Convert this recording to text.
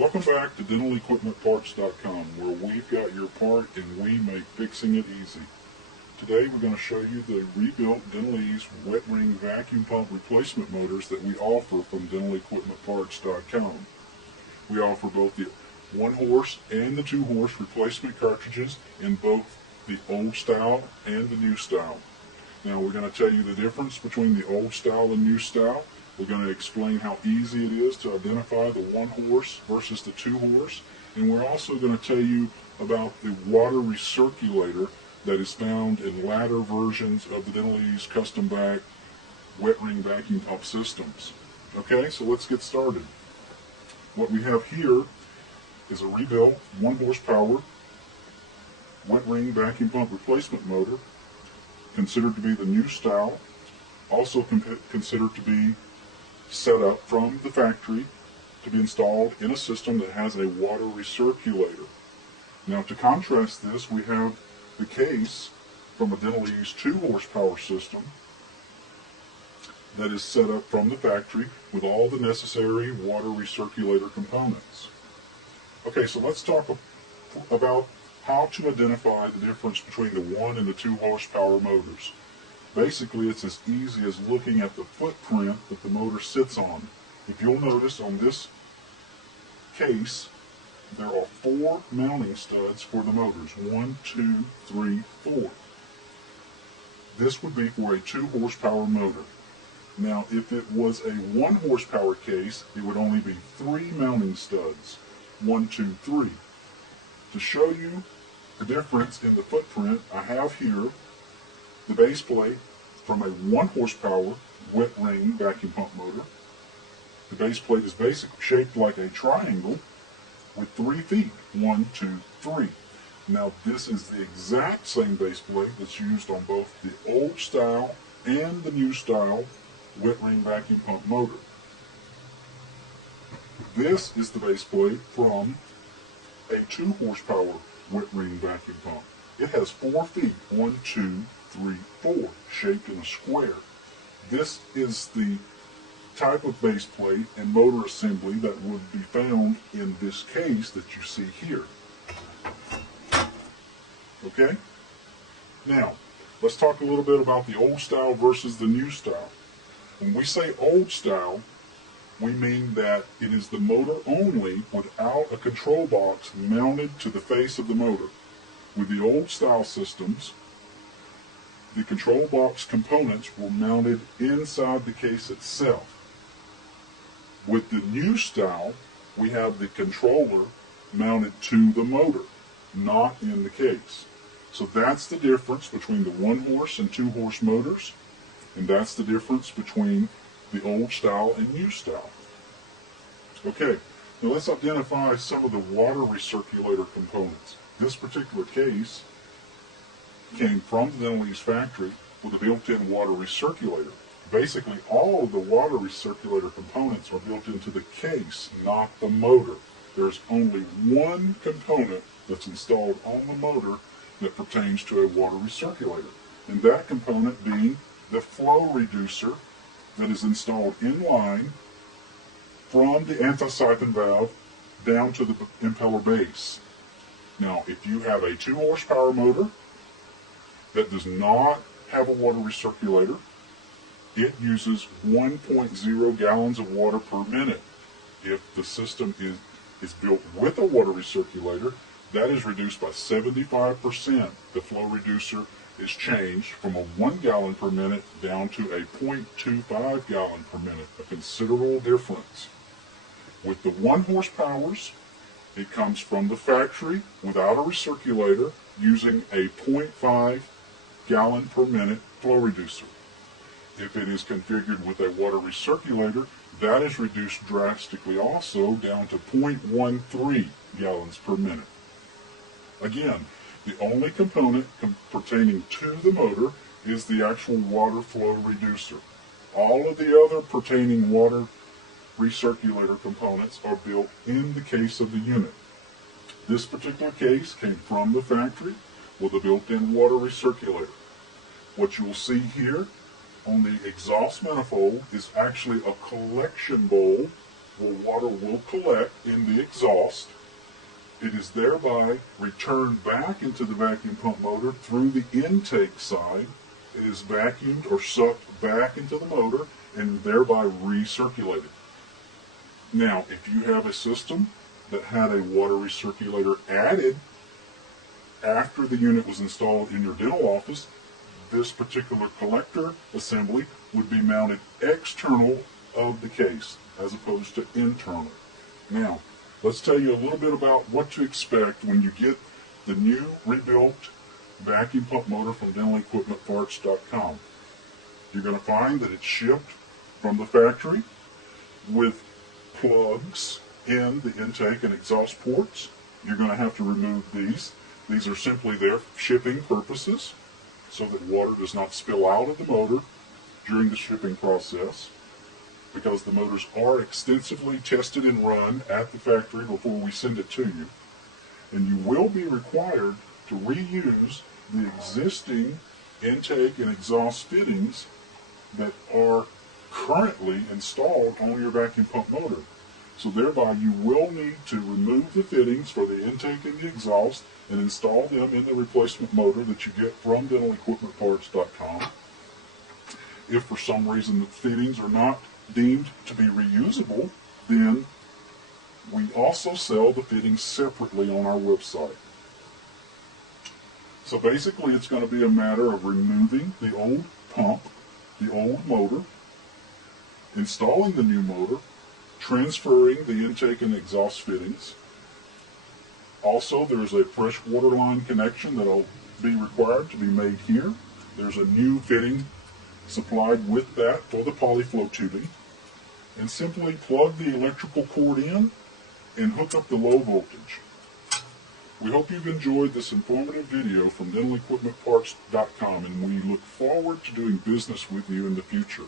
Welcome back to DentalEquipmentParts.com, where we've got your part and we make fixing it easy. Today we're going to show you the rebuilt DentalEz wet ring vacuum pump replacement motors that we offer from DentalEquipmentParts.com. We offer both the 1 horse and the 2 horse replacement cartridges in both the old style and the new style. Now we're going to tell you the difference between the old style and new style. We're going to explain how easy it is to identify the 1 horse versus the 2 horse. And we're also going to tell you about the water recirculator that is found in latter versions of the DentalEz custom back wet ring vacuum pump systems. Okay, so let's get started. What we have here is a rebuilt 1 horsepower wet ring vacuum pump replacement motor, considered to be the new style, also considered to be set up from the factory to be installed in a system that has a water recirculator. Now, to contrast this, we have the case from a DentalEz 2 horsepower system that is set up from the factory with all the necessary water recirculator components. Okay, so let's talk about how to identify the difference between the 1 and the 2 horsepower motors. Basically, it's as easy as looking at the footprint that the motor sits on. If you'll notice on this case, there are 4 mounting studs for the motors. 1, 2, 3, 4. This would be for a 2 horsepower motor. Now, if it was a 1 horsepower case, it would only be 3 mounting studs. 1, 2, 3. To show you the difference in the footprint, I have here the base plate from a 1 horsepower wet ring vacuum pump motor. The base plate is basically shaped like a triangle with 3 feet. 1, 2, 3. Now this is the exact same base plate that's used on both the old style and the new style wet ring vacuum pump motor. This is the base plate from a 2 horsepower wet ring vacuum pump. It has 4 feet. 1, 2, 3, 4, shaped in a square. This is the type of base plate and motor assembly that would be found in this case that you see here. Okay? Now, let's talk a little bit about the old style versus the new style. When we say old style, we mean that it is the motor only without a control box mounted to the face of the motor. With the old style systems, the control box components were mounted inside the case itself. With the new style, we have the controller mounted to the motor, not in the case. So that's the difference between the 1 horse and 2 horse motors, and that's the difference between the old style and new style. Okay, now let's identify some of the water recirculator components. This particular case came from the DentalEz factory with a built-in water recirculator. Basically, all of the water recirculator components are built into the case, not the motor. There's only one component that's installed on the motor that pertains to a water recirculator, and that component being the flow reducer that is installed in line from the anti-siphon valve down to the impeller base. Now, if you have a 2 horsepower motor that does not have a water recirculator, it uses 1.0 gallons of water per minute. If the system is built with a water recirculator, that is reduced by 75%. The flow reducer is changed from a 1 gallon per minute down to a 0.25 gallon per minute, a considerable difference. With the 1 horsepowers, it comes from the factory without a recirculator using a 0.5 gallon per minute flow reducer. If it is configured with a water recirculator, that is reduced drastically also down to 0.13 gallons per minute. Again, the only component pertaining to the motor is the actual water flow reducer. All of the other pertaining water recirculator components are built in the case of the unit. This particular case came from the factory with a built-in water recirculator. What you will see here on the exhaust manifold is actually a collection bowl where water will collect in the exhaust. It is thereby returned back into the vacuum pump motor through the intake side. It is vacuumed or sucked back into the motor and thereby recirculated. Now, if you have a system that had a water recirculator added after the unit was installed in your dental office, this particular collector assembly would be mounted external of the case as opposed to internal. Now, let's tell you a little bit about what to expect when you get the new rebuilt vacuum pump motor from DentalEquipmentParts.com. You're going to find that it's shipped from the factory with plugs in the intake and exhaust ports. You're going to have to remove these. These are simply there for shipping purposes so that water does not spill out of the motor during the shipping process, because the motors are extensively tested and run at the factory before we send it to you. And you will be required to reuse the existing intake and exhaust fittings that are currently installed on your vacuum pump motor. So thereby you will need to remove the fittings for the intake and the exhaust and install them in the replacement motor that you get from DentalEquipmentParts.com. If for some reason the fittings are not deemed to be reusable, then we also sell the fittings separately on our website. So basically it's going to be a matter of removing the old pump, the old motor, installing the new motor, transferring the intake and exhaust fittings. Also, there's a fresh water line connection that will be required to be made here. There's a new fitting supplied with that for the polyflow tubing. And simply plug the electrical cord in and hook up the low voltage. We hope you've enjoyed this informative video from DentalEquipmentParts.com, and we look forward to doing business with you in the future.